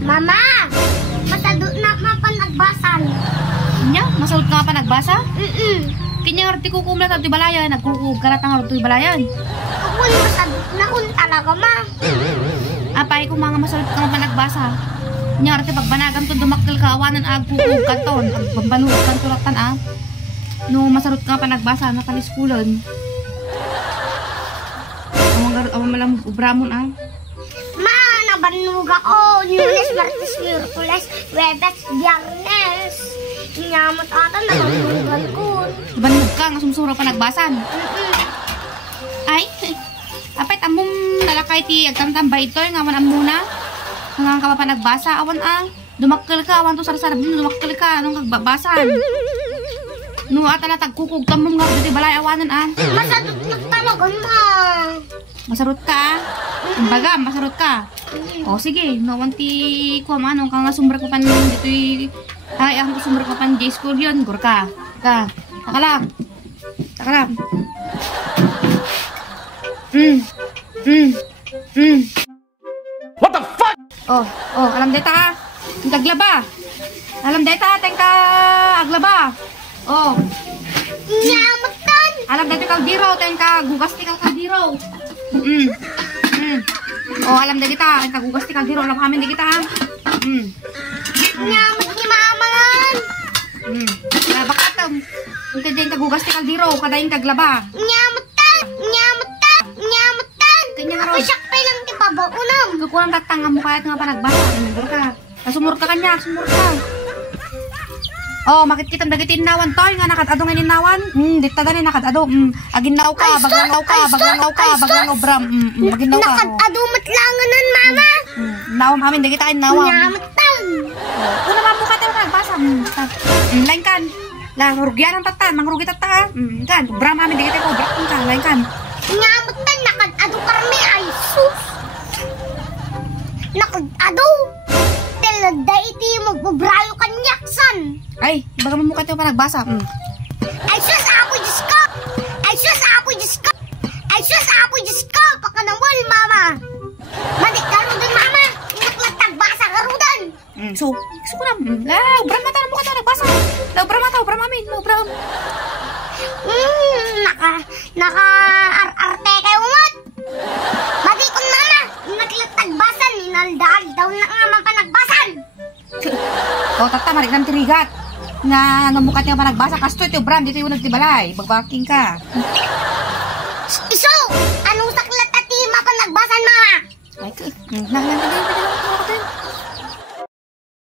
Mama! Matado na mapanagbasan. Nya, masalot nga pa nagbasa? Mm-mm. Kanya nga ko kumlat at ibalayan, nagkukug karat ang harto ibalayan. Ako yung matado na kun talaga, ma. Apay kung mga masalot ka nga pa nagbasa. Nya nga pagbanagan to dumakkel ka awanan ag kukug kanton, ag pambanuhod kanturatan ah. No masalot ka pa nagbasa, napaniskulan. Awang malam ubramon ah. Ma, nabanug ako. Lunes, Martes, Miyerkules, Webes, Biyernes. Inyamot ata nabanugan ko. Banog ka nga sumsuro pa nagbasan. Ay, apay tamong nalakay ti agtamtambay ito nga awan muna. Hanggang ka pa nagbasa awan ah. Dumakkel ka awan to sarasarap din dumakkel ka anong kagbabasan. No ata na tagkukug tamong nga dito balay awanan ah. Masadot nagtalagan, ma. Masarot ka? Kumbaga, masarot ka. O sige, nawan ti ko manong ka nga sumber ko pan dito'y ay ang sumber ko pan J-school yun, gur ka. Taka lang. What the fuck? Oh, alam deta ka. Taglaba. Alam deta, tengka aglaba. Oh. Inyamot tan. Alam deta kaldiro, tengka gugas ti kaldiro. Oh, alam na kita. Ang kagugas ti kaldiro. Alam kami di kita. Inyamot ni mama lan. Bakatam. Ito dyan kagugas ti kaldiro. Kadayin kaglaba. Inyamot tan. Kanya nga Ako ron. siyak pa lang ti pabaunam. Kukulang tatang ang mukha at nga panagbasa. Sumur ka. Sumur ka kanya. Sumur ka. Oh, makikita ang dagitin nawan toy nga nakatado nga ninawan. Dita gani nakatado. Aginaw ka, baglangaw bram. Maginaw ka. Nakadadumat langanan, mama. Nawam amin dagita kain nawam. Inyamot tan. Una mamuka tayo nagbasa. Lain kan. Lah rugyan ang tatan, mangrugi tata. Kan, bram amin dagita ko, bram ka, lain kan. Inyamot tan, nakadado karmi ay sus. Nakadado. Telada iti magbabrayo kanyaksan. Ay, baga mamuka tayo pa nagbasa. Ay sus, ako Diyos ko. Pakanawal, mama. Madik karudan, mama. Naklatag basa karudan. So ko na. Bram mata na muka tayo nagbasa. Bram mata, bram amin. Bram. Naka-arte kayo umat. Madikon, mama. Naklatag basan. Ninaldal daw na nga mapanagbasan. O, tata, marik ng tirigat. Na namukat niya pa nagbasa. Kasto ito, Bram, dito yung nagtibalay. Bagbaking ka. Iso! Anong saklat at di mapanagbasan, mama? Ay,